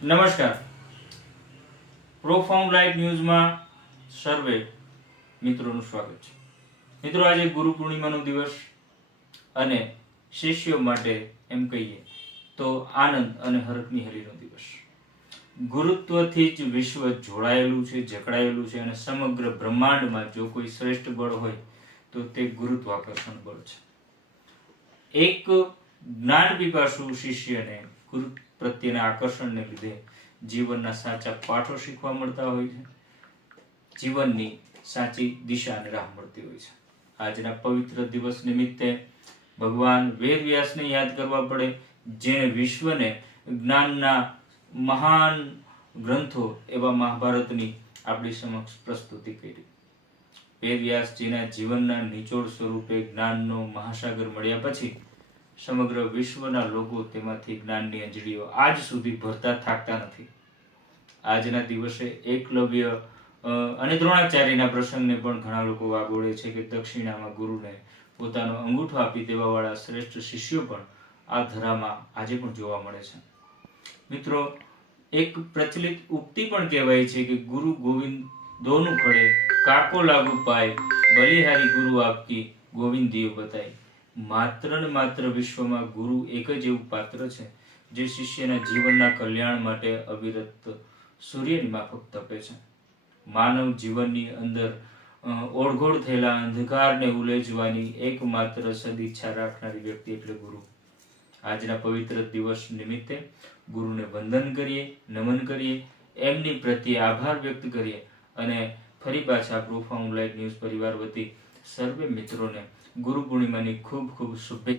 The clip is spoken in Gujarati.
નમસ્કાર. પ્રોફાઉન્ડ લાઈફ ન્યૂઝમાં સર્વે મિત્રોનું સ્વાગત છે. મિત્રો, આજે ગુરુ પૂર્ણિમાનો દિવસ અને શિષ્યો માટે એમ કહીએ તો આનંદ અને હરખની હરીનો દિવસ. ગુરુત્વથી જ વિશ્વ જોડાયેલું છે, જકડાયેલું છે અને સમગ્ર બ્રહ્માંડમાં જો કોઈ શ્રેષ્ઠ બળ હોય તો તે ગુરુત્વાકર્ષણ બળ છે. એક જ્ઞાન પીપાસુ શિષ્યને ગુરુ પ્રત્યેના આકર્ષણને લીધે જીવનના સાચા પાઠો શીખવા મળતા હોય છે, જીવનની સાચી દિશા અને રાહ મળતી હોય છે. આજના પવિત્ર દિવસ નિમિત્તે ભગવાન વેદવ્યાસને યાદ કરવા પડે, જેણે વિશ્વને જ્ઞાનના મહાન ગ્રંથો એવા મહાભારતની આપણી સમક્ષ પ્રસ્તુતિ કરી. વેદવ્યાસજીના જીવનના નિચોડ સ્વરૂપે જ્ઞાનનો મહાસાગર મળ્યા પછી સમગ્ર વિશ્વના લોકો તેમાંથી જ્ઞાનની અંજળીઓ આજ સુધી ભરતા થાકતા નથી. આજના દિવસે એકલવ્ય અને દ્રોણાચાર્યના પ્રસંગને પણ ઘણા લોકો વાગોળે છે કે દક્ષિણામાં ગુરુને પોતાનો અંગૂઠો આપી દેવાવાળા શ્રેષ્ઠ શિષ્યો પણ આ ધરામાં આજે પણ જોવા મળે છે. મિત્રો, એક પ્રચલિત ઉક્તિ પણ કહેવાય છે કે ગુરુ ગોવિંદ દોનું ખડે કાકો લાગુ પાય, બલિહારી ગુરુ આપકી ગોવિંદ દેવ બતાય. માત્ર ને માત્ર વિશ્વમાં ગુરુ એક જ એવું પાત્ર છે જે શિષ્યના જીવનના કલ્યાણ માટે અવિરત સૂર્યની માફક તપે છે. માનવ જીવનની અંદર ઓળઘોળ થયેલા અંધકારને ઉલેચવાની એકમાત્ર સદઈચ્છા રાખનારી વ્યક્તિ એટલે ગુરુ. આજના પવિત્ર દિવસ નિમિત્તે ગુરુને વંદન કરીએ, નમન કરીએ, એમની પ્રત્યે આભાર વ્યક્ત કરીએ અને ફરી પાછા પ્રોફાઉન્ડ લાઈફ ન્યૂઝ પરિવાર વતી સર્વે મિત્રોને ગુરુ પૂર્ણિમાની ખૂબ ખૂબ શુભેચ્છા.